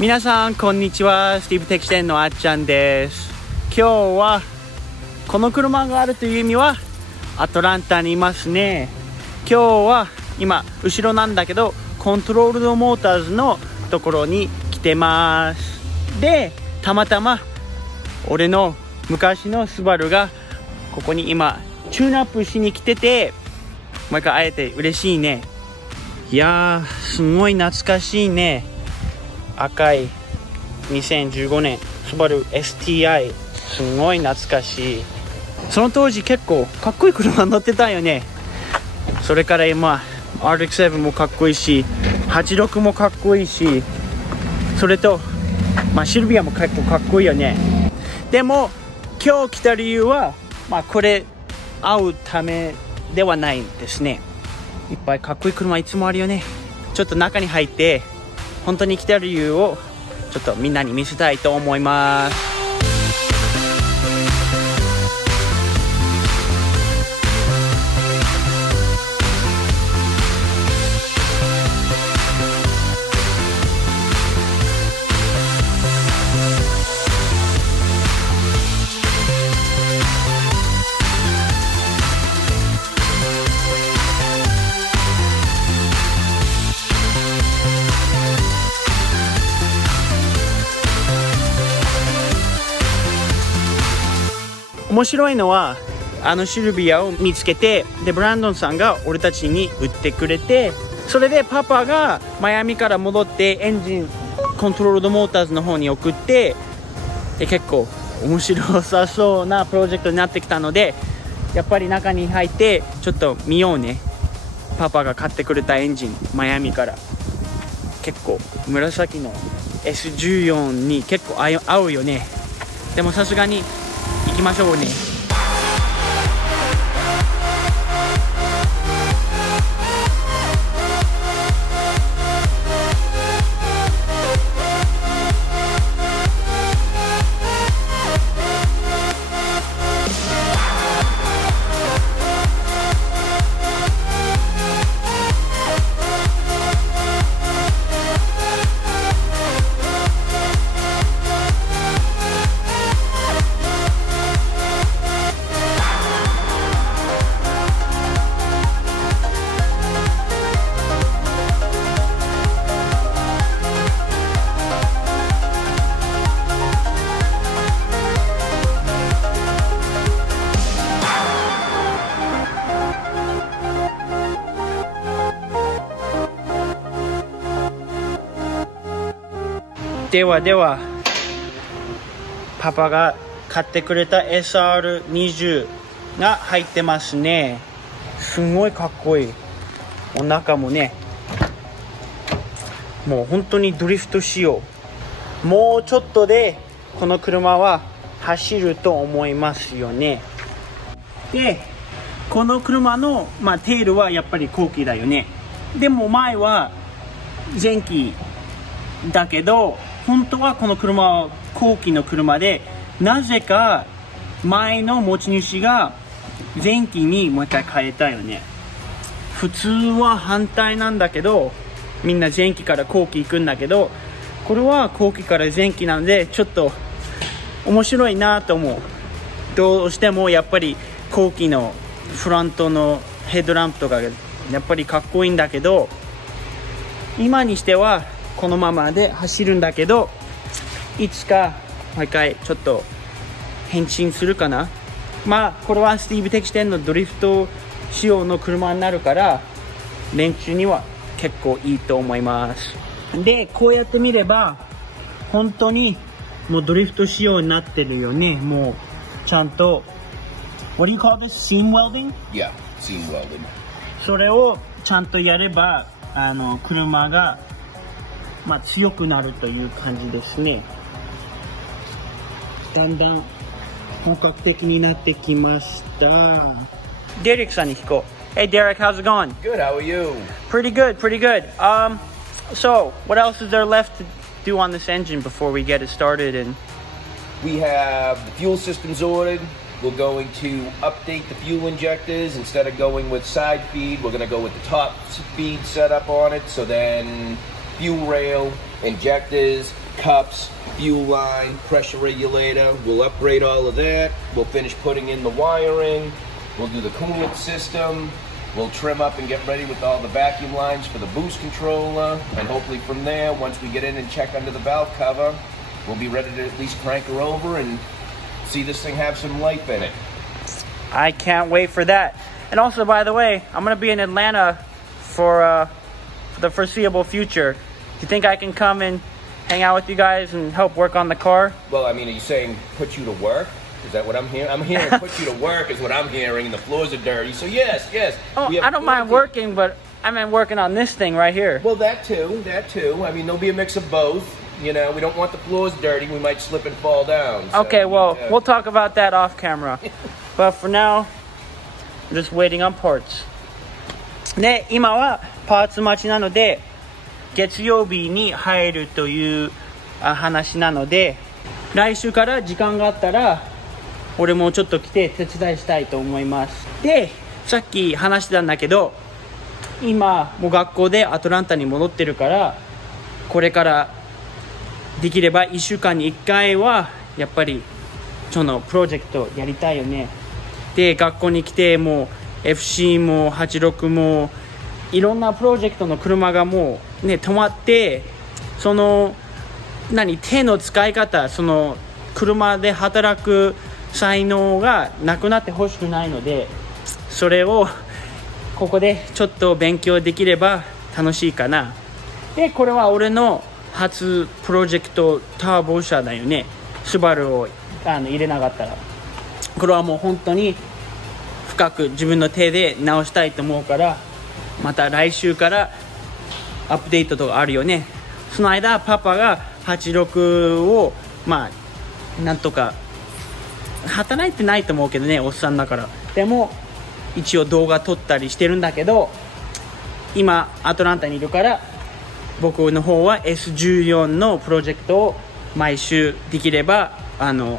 皆さんこんにちは。スティーブテキ店のあっちゃんです。今日はこの車があるという意味はアトランタにいますね。今日は今後ろなんだけどコントロールドモーターズのところに来てます。でたまたま俺の昔のスバルがここに今チューンアップしに来てて、もう一回会えて嬉しいね。いやーすごい懐かしいね。赤い2015年スバル STI すごい懐かしい。その当時結構かっこいい車乗ってたよね。それから今 RX7 もかっこいいし86もかっこいいし、それとシルビアも結構かっこいいよね。でも今日来た理由はこれ会うためではないんですね。いっぱいかっこいい車いつもあるよね。ちょっと中に入って本当に来た理由をちょっとみんなに見せたいと思います。面白いのはシルビアを見つけて、でブランドンさんが俺たちに売ってくれて、それでパパがマイアミから戻ってエンジンコントロールドモーターズの方に送って、で結構面白さそうなプロジェクトになってきたので、やっぱり中に入ってちょっと見ようね。パパが買ってくれたエンジンマイアミから、結構紫の S14 に結構合うよね。でもさすがに行きましょうね。ではパパが買ってくれた SR20 が入ってますね。すごいかっこいい。お腹もね、もう本当にドリフト仕様。もうちょっとでこの車は走ると思いますよね。でこの車の、テールはやっぱり後期だよね。でも前は前期だけど、本当はこの車は後期の車で、なぜか前の持ち主が前期にもう一回変えたよね。普通は反対なんだけど、みんな前期から後期行くんだけど、これは後期から前期なんでちょっと面白いなと思う。どうしてもやっぱり後期のフロントのヘッドランプとかやっぱりかっこいいんだけど、今にしてはこのままで走るんだけど、いつかもう一回ちょっと変身するかな。これはスティーブテキ店のドリフト仕様の車になるから練習には結構いいと思います。でこうやって見れば本当にもうドリフト仕様になってるよね。もうちゃんと What do you call this? Seam welding? Yeah, seam welding. それをちゃんとやれば車が強くなるという感じですね。だんだん本格的になってきました。デレックさんに聞こう。Hey Derek, how's it going? Good, how are you? Pretty good, pretty good. So what else is there left to do on this engine before we get it started? And We have the fuel systems ordered. We're going to update the fuel injectors. Instead of going with side feed, we're going to go with the top feed setup on it. So then fuel rail, injectors, cups, fuel line, pressure regulator. We'll upgrade all of that. We'll finish putting in the wiring. We'll do the coolant system. We'll trim up and get ready with all the vacuum lines for the boost controller. And hopefully from there, once we get in and check under the valve cover, we'll be ready to at least crank her over and see this thing have some life in it. I can't wait for that. And also, by the way, I'm going to be in Atlanta for the foreseeable future. Do you think I can come and hang out with you guys and help work on the car? Well, I mean, are you saying put you to work? Is that what I'm hearing? I'm hearing put you to work is what I'm hearing, and the floors are dirty. So yes. Oh, I don't mind working, but I meant working on this thing right here. Well, that too. I mean, there'll be a mix of both. You know, we don't want the floors dirty. We might slip and fall down. So okay, well, we'll talk about that off camera. But for now, I'm just waiting on parts. で、今はパーツ待ちなので、月曜日に入るという話なので、来週から時間があったら、俺もちょっと来て手伝いしたいと思います。で、さっき話してたんだけど、今もう学校でアトランタに戻ってるから、これからできれば1週間に1回はやっぱりそのプロジェクトやりたいよね。で、学校に来てもう FC も86もいろんなプロジェクトの車がもうね止まって、その手の使い方、その車で働く才能がなくなってほしくないので、それをここでちょっと勉強できれば楽しいかな。で、これは俺の初プロジェクトターボ車だよね。スバルを入れなかったら、これはもう本当に深く自分の手で直したいと思うから、また来週からアップデートとかあるよね。その間パパが86をまあなんとか働いてないと思うけどね、おっさんだから。でも一応動画撮ったりしてるんだけど、今アトランタにいるから僕の方は S14 のプロジェクトを毎週できればアッ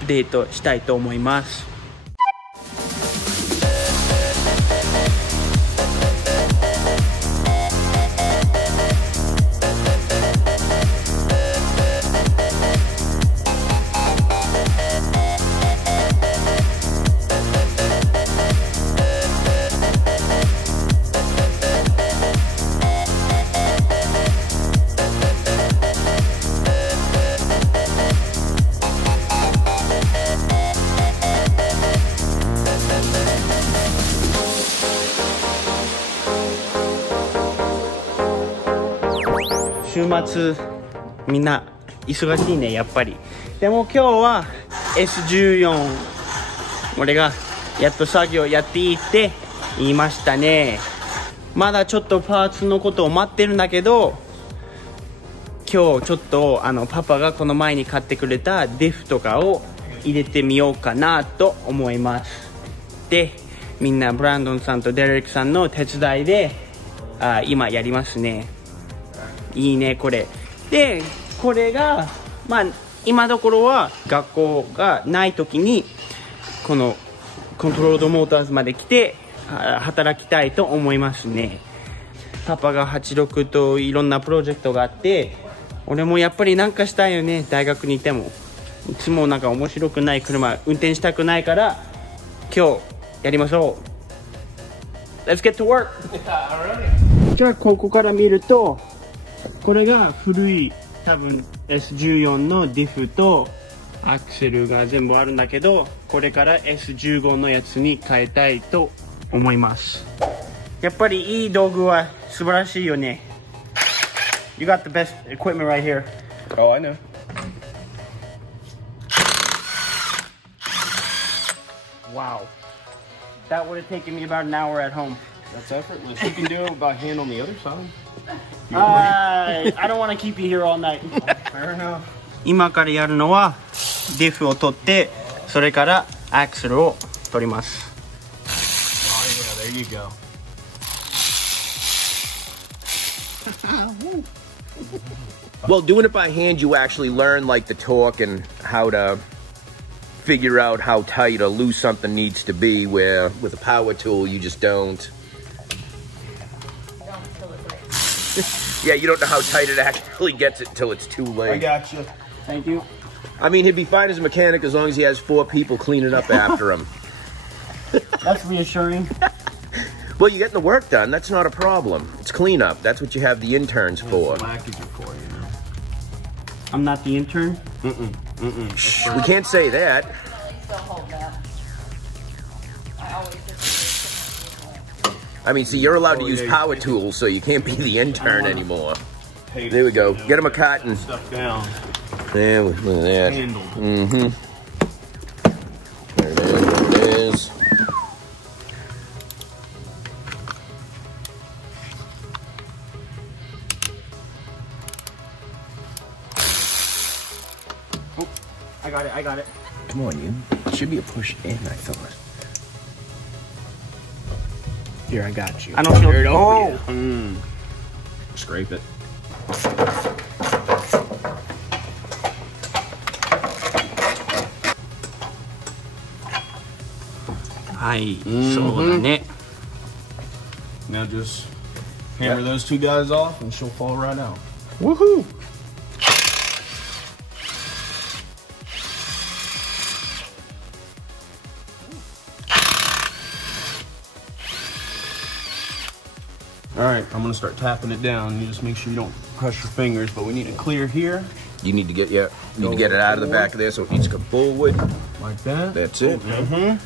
プデートしたいと思います。週末みんな忙しいね、やっぱり。でも今日は S14 俺がやっと作業やっていいって言いましたね。まだちょっとパーツのことを待ってるんだけど、今日ちょっとパパがこの前に買ってくれたデフとかを入れてみようかなと思います。で、みんなブランドンさんとデレックさんの手伝いで今やりますね。いいねこれで、これがまあ今のところは学校がない時にこのコントロールドモーターズまで来て働きたいと思いますね。パパが86といろんなプロジェクトがあって、俺もやっぱりなんかしたいよね。大学にいてもいつもなんか面白くない車運転したくないから、今日やりましょう。 Let's get to work じゃあここから見ると、これが古い多分 S14 のディフとアクセルが全部あるんだけど、これから S15 のやつに変えたいと思います。やっぱりいい道具は素晴らしいよね。 You got the best equipment right here. Oh, I know. Wow, that would have taken me about an hour at home. That's effortless. You can do it about hand on the other side. I don't want to keep you here all night. Fair enough. 今からやるのはディフを取って、それからアクセルを取ります。Oh, yeah, there you go. Well, doing it by hand, you actually learn like the torque and how to figure out how tight or loose something needs to be, where with a power tool you just don't. Yeah, you don't know how tight it actually gets it until it's too late. I got you. Thank you. I mean, he'd be fine as a mechanic as long as he has 4 people cleaning up after him. That's reassuring. Well, you're getting the work done. That's not a problem. It's cleanup. That's what you have the interns for. I'm not the intern. Shh, we can't say that. I mean, see, you're allowed to use power tools, so you can't be the intern anymore. There we go. Get him a cotton. There, look at that. Mm-hmm. There it is. There it is. Oh, I got it. I got it. Come on, you. It should be a push in, I thought. Here, I got you. I don't feel it. Oh! Scrape it. Hi. So now just hammer those 2 guys off and she'll fall right out. Woohoo! All right, I'm gonna start tapping it down. You just make sure you don't crush your fingers, but we need to clear here. You need to get it out of the back of there so it needs to come forward. Like that. That's it. Right.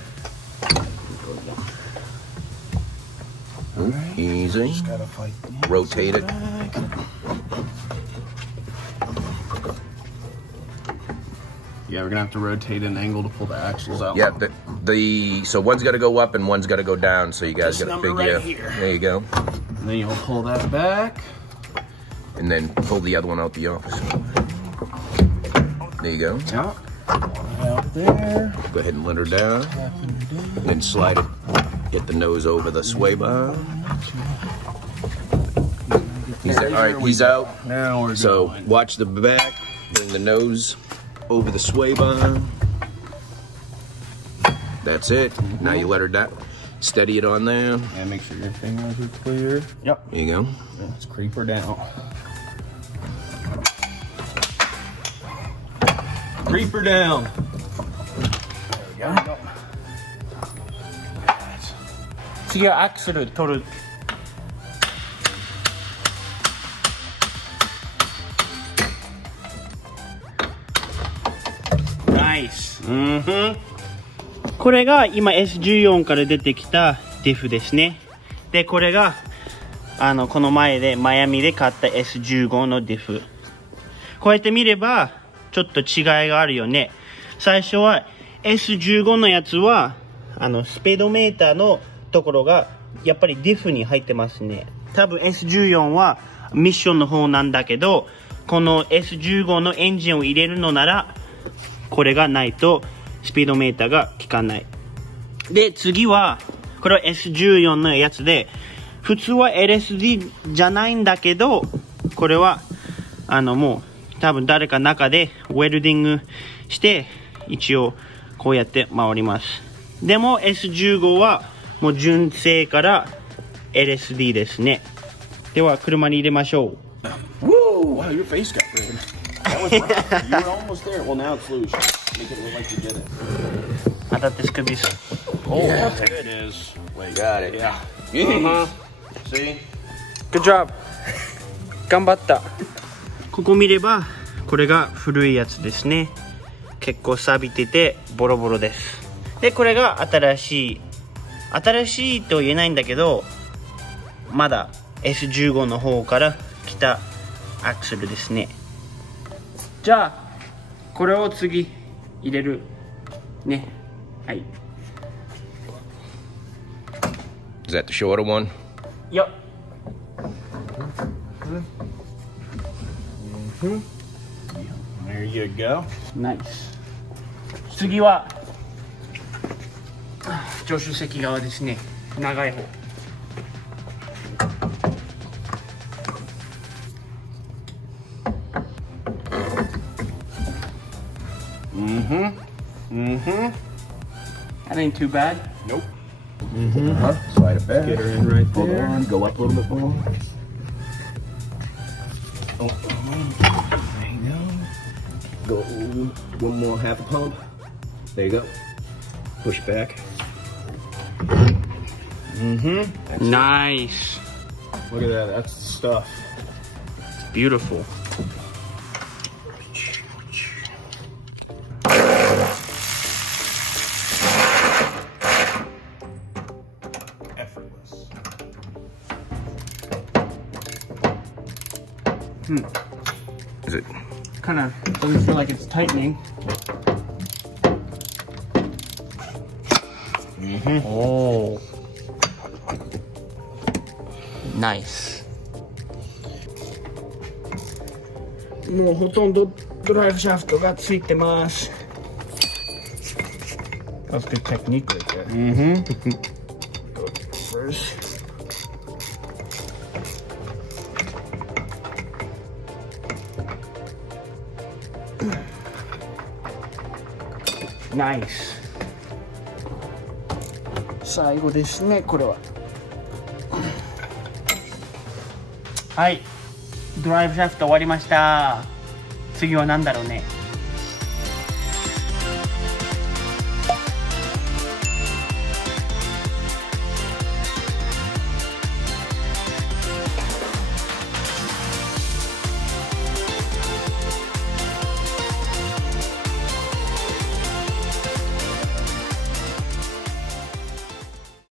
Easy. Just gotta fight. Rotate it. Yeah, we're gonna have to rotate an angle to pull the axles out. Yeah, so one's got to go up and one's got to go down. So you guys got to figure. Right here. There you go. And then you'll pull that back. And then pull the other one out the opposite. There you go. Yeah. Out there. Go ahead and let her down. And then slide it. Get the nose over the sway bar. He's all right. He's out. Now we're So going. watch the back. Bring the nose over the sway bar. That's it. Now you let her down. Steady it on there. And make sure your fingers are clear. Yep. There you go. Let's creep her down. Creep her down. There we go.次はアクセル取る。ナイス。これが今 S14 から出てきたディフですね。で、これがこの前でマイアミで買った S15 のディフ。こうやって見ればちょっと違いがあるよね。最初は S15 のやつはスピードメーターのところがやっぱりディフに入ってますね。多分 S14 はミッションの方なんだけど、この S15 のエンジンを入れるのならこれがないとスピードメーターが効かない。で、次はこれは S14 のやつで、普通は LSD じゃないんだけど、これはもう多分誰か中でウェルディングして一応こうやって回ります。でも S15 はもう純正から LSD ですね。では車に入れましょう。Whoa! Wow, your face got red. That was rough. You were almost there. Well, now it's loose. Make it look like you did it. I thought this could be. Oh, Yeah. there it is. Wait. Got it. Yeah. See? Good job. 頑張った。ここ見ればこれが古いやつですね。結構錆びててボロボロです。で、これが新しいと言えないんだけど、まだ S15 の方から来たアクセルですね。じゃあこれを次入れるね。はい。Is that the shorter one? よっ。There you go. ナイス。次は助手席側ですね。長い方。That ain't too bad. Nope. Slide it back. Get her in right Hold there. on. Go up a little bit more. Oh, there you go. Go one more half a pump. There you go. Push it back. Nice. Look at that, that's the stuff. It's beautiful. Effortless. Is it? Kind of doesn't feel like it's tightening. Oh. Nice. もうほとんどドライブシャフトがついてます。That's good technique right there. First. Nice. 最後ですね、これは。はい、ドライブシャフト終わりました。次は何だろうね。